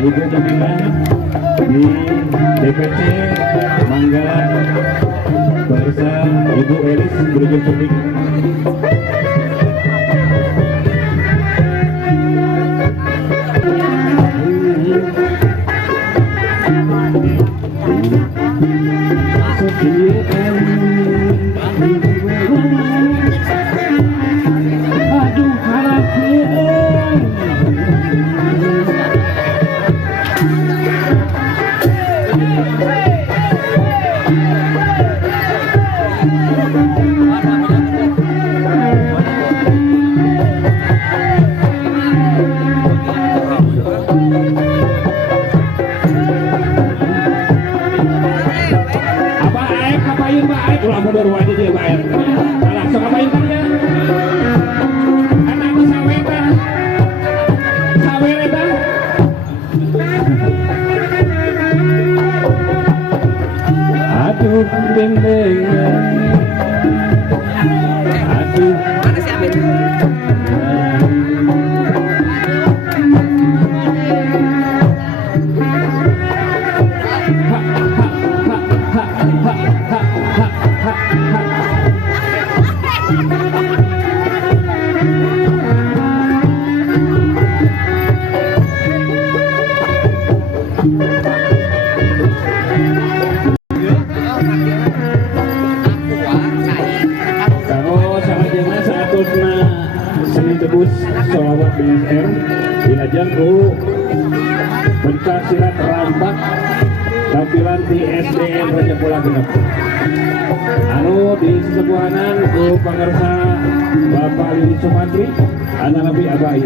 Ibu pimpinan di DPC Mangga bersama Ibu Elis berujung Suping. Solawat BSR dilajang ku pentas silat rampak tampilan di SDN Raja Pola Genep anu di sesebuahan ku pangersa Bapak Lili Sumantri anak Nabi Abai.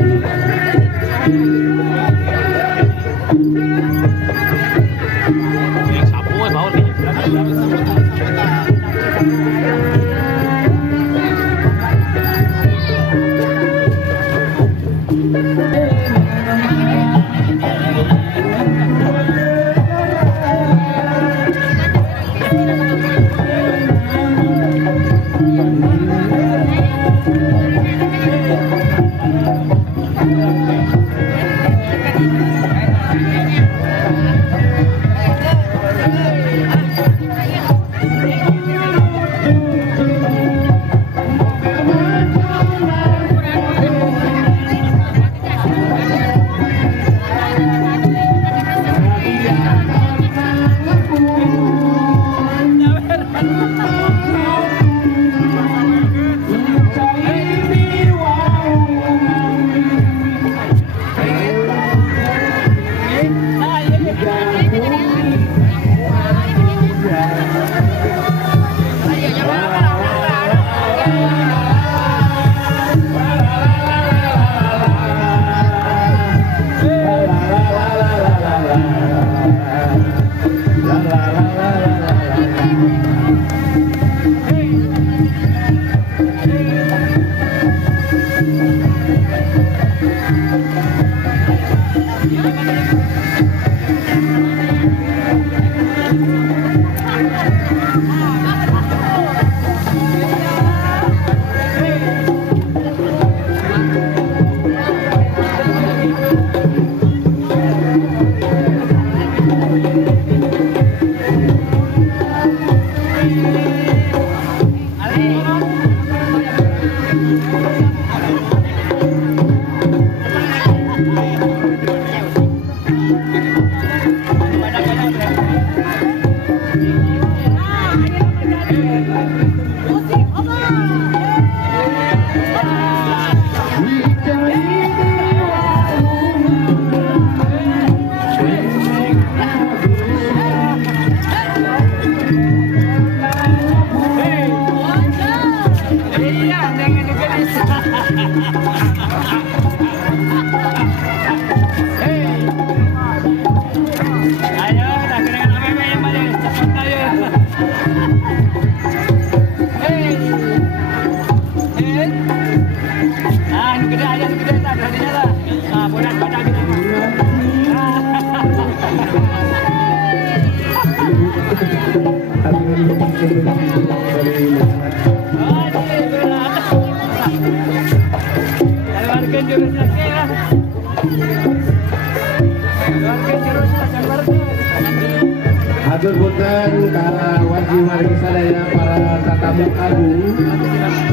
Hatur punten para wargi wargi sadaya para tatamu agung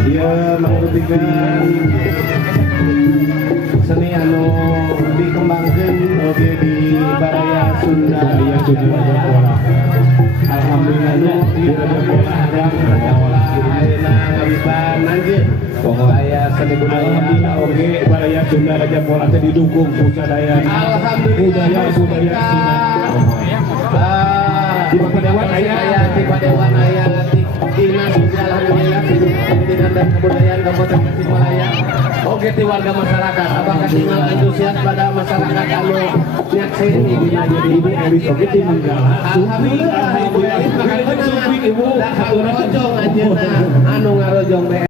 dia mangrupikeun seni anu dikembangkeun oge di Baraya Sunda Baraya Sunda Raja. Alhamdulillah di Raja Pola ayeuna ngawiban anjeun pokok aya seni budaya. Alhamdulillah oge Baraya Sunda Raja Pola teh didukung ku sadaya Alhamdulillah budaya Cina. Di Padewan aya di Padewan aya dinas alhamdulillah pendidikan dan kebudayaan Kabupaten Tasikmalaya. Oke ti warga masyarakat apakah tinggal antusias pada masyarakat anu nyaksir ibu Ibu Elis oge ti Manggala. alhamdulillah ibu Elis makan ibu anu ngarojong anjeunna anu ngarojong